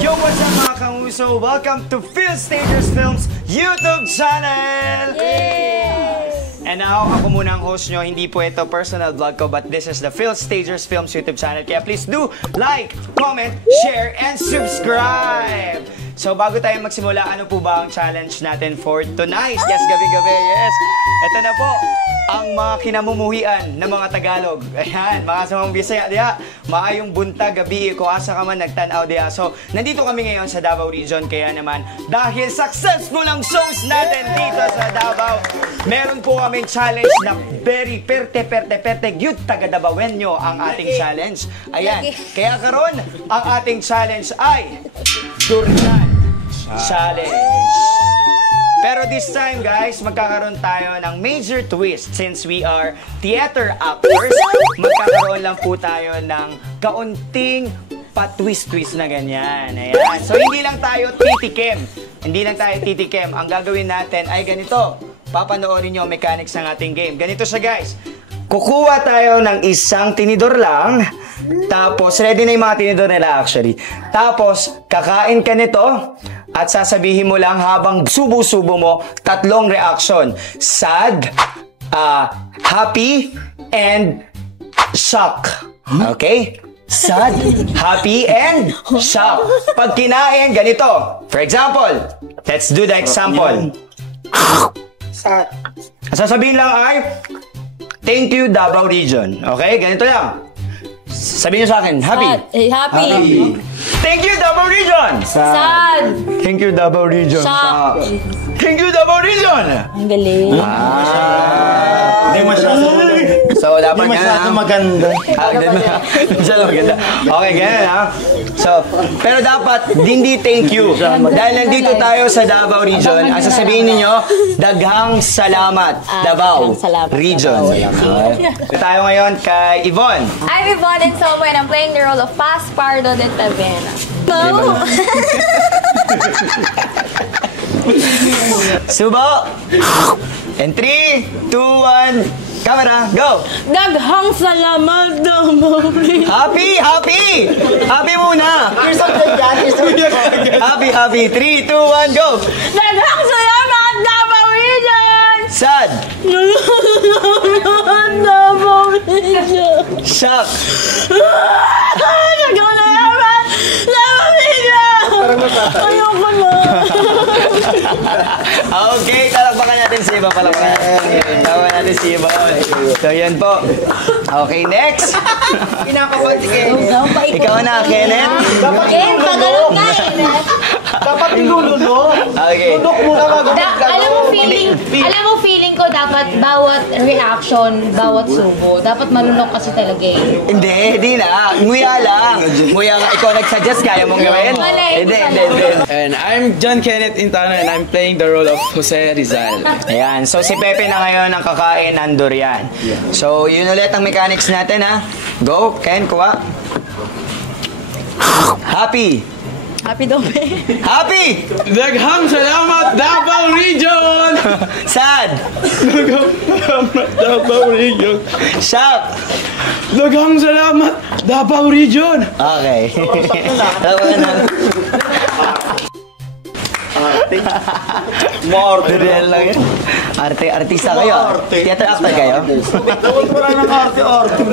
Yo, what's up mga kanguso? Welcome to Phil Stagers Films YouTube channel! Yay! And now, ako muna ang host nyo. Hindi po ito personal vlog ko, but this is the Phil Stagers Films YouTube channel. Kaya please do like, comment, share, and subscribe! So bago tayo magsimula, ano po ba ang challenge natin for tonight? Yes, gabi-gabi, yes! Ito na po ang mga kinamumuhian ng mga Tagalog. Ayan, mga sa mga Bisaya diya, maayong buntag, gabi, ko asa ka man nagtanaw diya. So, nandito kami ngayon sa Davao Region, kaya naman, dahil successful ang shows natin dito sa Davao, meron po kaming challenge na very perte, gyud taga Davaoenyo ang ating challenge. Ayan, kaya karon ang ating challenge ay Durian Challenge. Pero this time guys, magkakaroon tayo ng major twist. Since we are theater actors, magkakaroon lang po tayo ng kaunting pa-twist-twist na ganyan. Ayan. So hindi lang tayo titikim. Ang gagawin natin ay ganito. Papanoorin nyo ang mechanics ng ating game. Ganito siya guys. Kukuha tayo ng isang tinidor lang. Tapos, ready na yung mga tinidor nila actually. Tapos, kakain ka nito. At sasabihin mo lang habang subo-subo mo, 3 reaction. Sad, happy, and shock. Okay? Sad, happy, and shock. Pag kinain, ganito. For example, let's do the example. Sad. Sasabihin lang ay, thank you, Davao Region. Okay? Ganito lang. Sabihin niyo sa akin, happy. Happy. Thank you, Davao Region. Sad. Thank you, Davao Region. Shock. Thank you, Davao Region. Ang galing. Hindi masyado. So, dapat Hindi masyado maganda. Masyado maganda. Okay, ganyan ha. So, pero dapat, hindi thank you. Dahil nandito tayo sa Davao Region, ang sasabihin ninyo, daghang salamat, Davao Region. Tayo ngayon kay Yvonne. I'm Yvonne Insomo and I'm playing the role of Paspardo de Tavena. No! Subo! And 3, 2, 1, camera, go! Daghang salamat Davao Region. Happy! Happy muna! Happy! 3, 2, 1, go! Daghang salamat Davao Region. Sad! Davao Region. Shock! Daghang salamat Davao Region. Ayoko na. Okay, talakpakan natin si Iba. Talakpakan natin si Iba. So, yan po. Okay, next. Ikaw na, Kenneth. Game, tagalog na eh. Dapat nilululo. Okay. Lunok muna bago Alam mo feeling ko dapat bawat reaction, bawat subo, dapat malunok kasi talaga eh. Hindi na. Nguya lang. Nguya nga. Ikaw nag-suggest, kaya mong gawin? Hindi. And I'm John Kenneth Intana and I'm playing the role of Jose Rizal. Ayan. So, si Pepe na ngayon ang kakain ng durian. So, yun ulit ang mechanics natin, ha? Go, Ken, kuha. Happy! Happy daw ba? Happy! Daghang salamat Davao Region! Sad! Daghang salamat Davao Region! Shock! Daghang salamat Davao Region! Okay. Durian lang yan. Artista kayo? Theater actor kayo? Tawag mo lang ng arte-arte.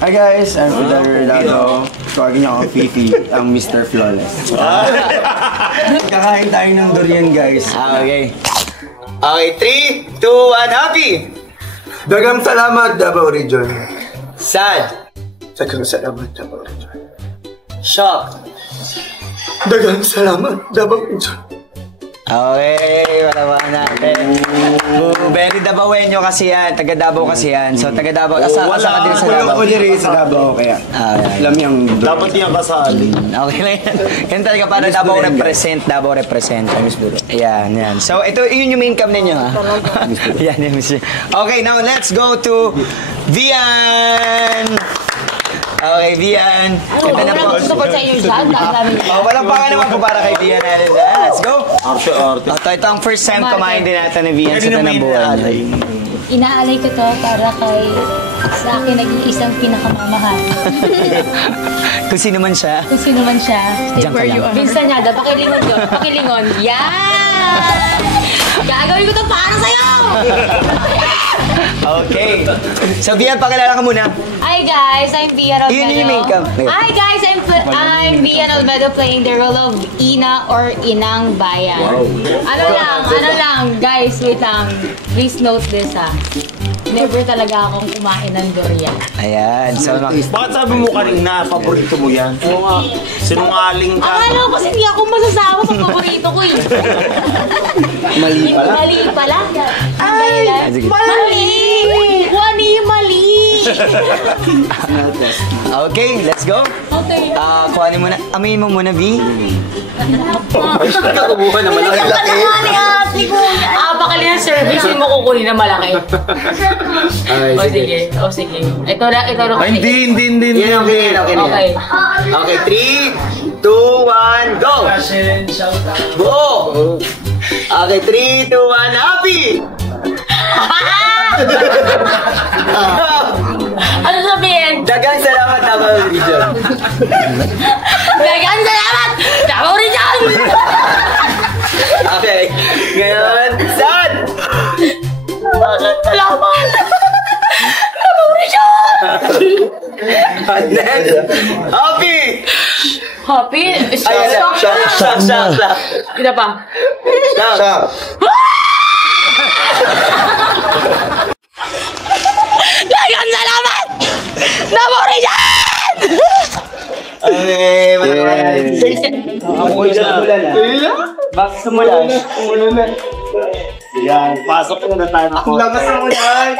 Hi guys, I'm Fidel Ronaldo. Tawagin niyo ako Fifi, ang Mr. Flawless. Kakain tayo ng durian guys. Okay. Okay, 3, 2, 1, happy! Daghang salamat, Davao Region. Sad! Daghang salamat, Davao Region. Shock! Daghang salamat, Davao Region. Okay, malaman natin. Very Davaoenyo kasi yan. Taga Davao kasi yan. So, taga Davao. Asa ka din sa Davao? Wala ko din sa Davao kaya. Alam yung Dapat yung kasali. Okay lang yan. Yan talaga para Davao represent. Yan. So, ito yun yung main cam ninyo, ha? Yan, Miss. Okay, now let's go to Vian! Okay, Vian. Ito na po. Support sa inyo dyan. Walang pangalan naman po para kay Vian. Let's go. Arte-arte. Ito ang first time kumain din natin ni Vian sa tanang buwan. inaalay ko to para kay sa akin nag-iisang pinakamamahal. Kung sino man siya. Kung sino man siya. Diyan ka lang. Minsan niya, pakilingon yun. Pakilingon. Yan! Gagawin ko to para sa'yo! Okay. So, Bian, pakilala ka muna. Hi guys, I'm Bian Almedo. Yun yung makeup. Hi guys, I'm Bian Almedo playing the role of Ina or Inang Bayan. Ano lang, guys, wait lang. Please note this Never talaga akong kumain ng durian. Ayan. So, Bakit sabi mo kanina, paborito mo yan? Oo nga. Sinungaling ka. Akala ko kasi hindi ako masasawa sa paborito ko eh. Mali pala. Mali pala. Ay, sige. Mali! Wani, mali! Okay, let's go. Okay. Kuhanin mo na. Amin mo muna, V. Nakubuhan naman ang laki. Bakali ng service, hindi mo kukunin na malaki. O sige. Ito na kasi. Hindi. Yan, okay. Okay. Okay, 3, 2, 1, go! Go! Okay, 3, 2, 1, happy! Ano sabihin? Dagang salamat, Davao Region. Dagan salamat! Davao Region! Okay, ngayon, sad! Dagan salamat! Davao Region! And next, happy! Happy? Shock. Kita pa. Shock. Dagan salamat! Davao Region! Okay, Ako yung umulan Bakit sumulan? Yan, pasok na tayo na ko. Lakas ang ulan.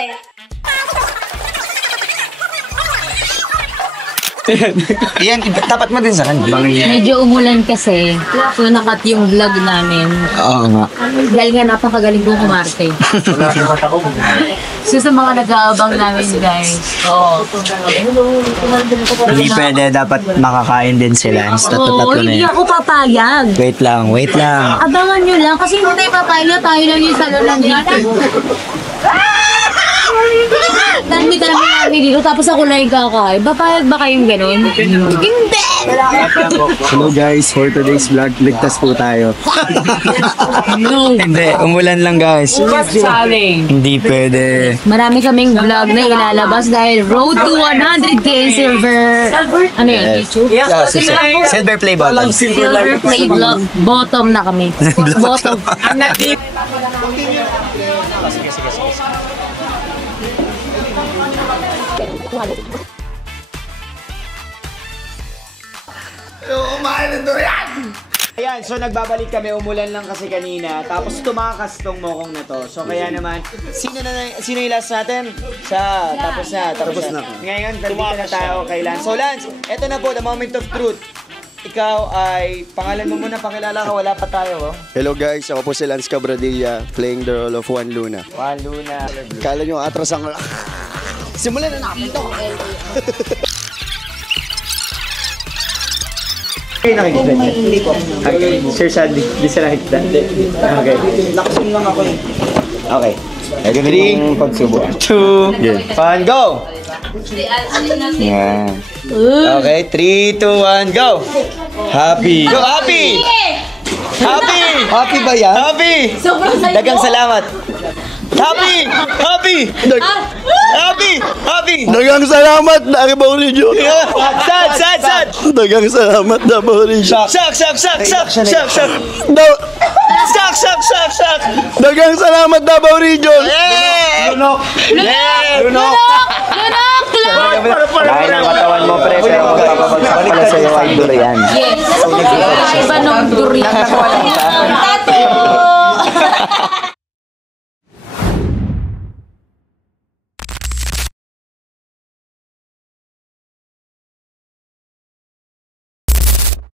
Yan, tapat mo din sa kanya. Medyo umulan kasi. So, nakat yung vlog namin. Oo nga. Dahil nga napakagaling kong kumarte. So, sa mga nag-aabang namin, guys. Oo. Hindi pwede, dapat makakain din sila. Oo, hindi ako papayag. Wait lang. Abangan nyo lang kasi hindi tayo papayag. Tayo lang yung salon lang dito. Dami namin dito, tapos ako lang yung kakain. Papayag ba kayong ganun? Hindi! Hello guys, for today's vlog, ligtas po tayo. No. Hindi, umulan lang guys. Challenge. Hindi pwede. Marami kaming vlog na ilalabas dahil road to 100k silver. Ano yun? YouTube? Silver play button. Silver play bottom na kami. Bottom. Ayan, so nagbabalik kami, umulan lang kasi kanina, tapos tumakas tong mokong na to. So kaya naman, sino yung last natin? Siya, tapos na. Ngayon, dito na tayo kay Lance. So Lance, eto na po, the moment of truth. Ikaw ay, pangalan mo muna, pakilala ka, wala pa tayo. Hello guys, ako po si Lance Cabradilla, playing the role of Juan Luna. Juan Luna. Kala nyo atras ang... Simulan na natin to! Okay, nakikita niya. Hindi po. Okay, Sir Sad, di sila nakikita. Okay. Lakasin lang ako eh. Okay. Ready? Pagsubo. 2, 1, go! Yan. Okay, 3, 2, 1, go! Happy! Go, happy! Happy! Happy ba yan? Happy! Sobrang sayo. Dagang salamat! Happy! Happy! Happy! Dagang salamat, Davao Region! Sad! Dagang salamat, Davao Region! Shock! Dagang salamat, Davao Region! Lunok! Kaya ng katawan mo, pre, pero magpapabagsak pala sa'yo ay durian. Yes. Iba nung durian. Tattoo!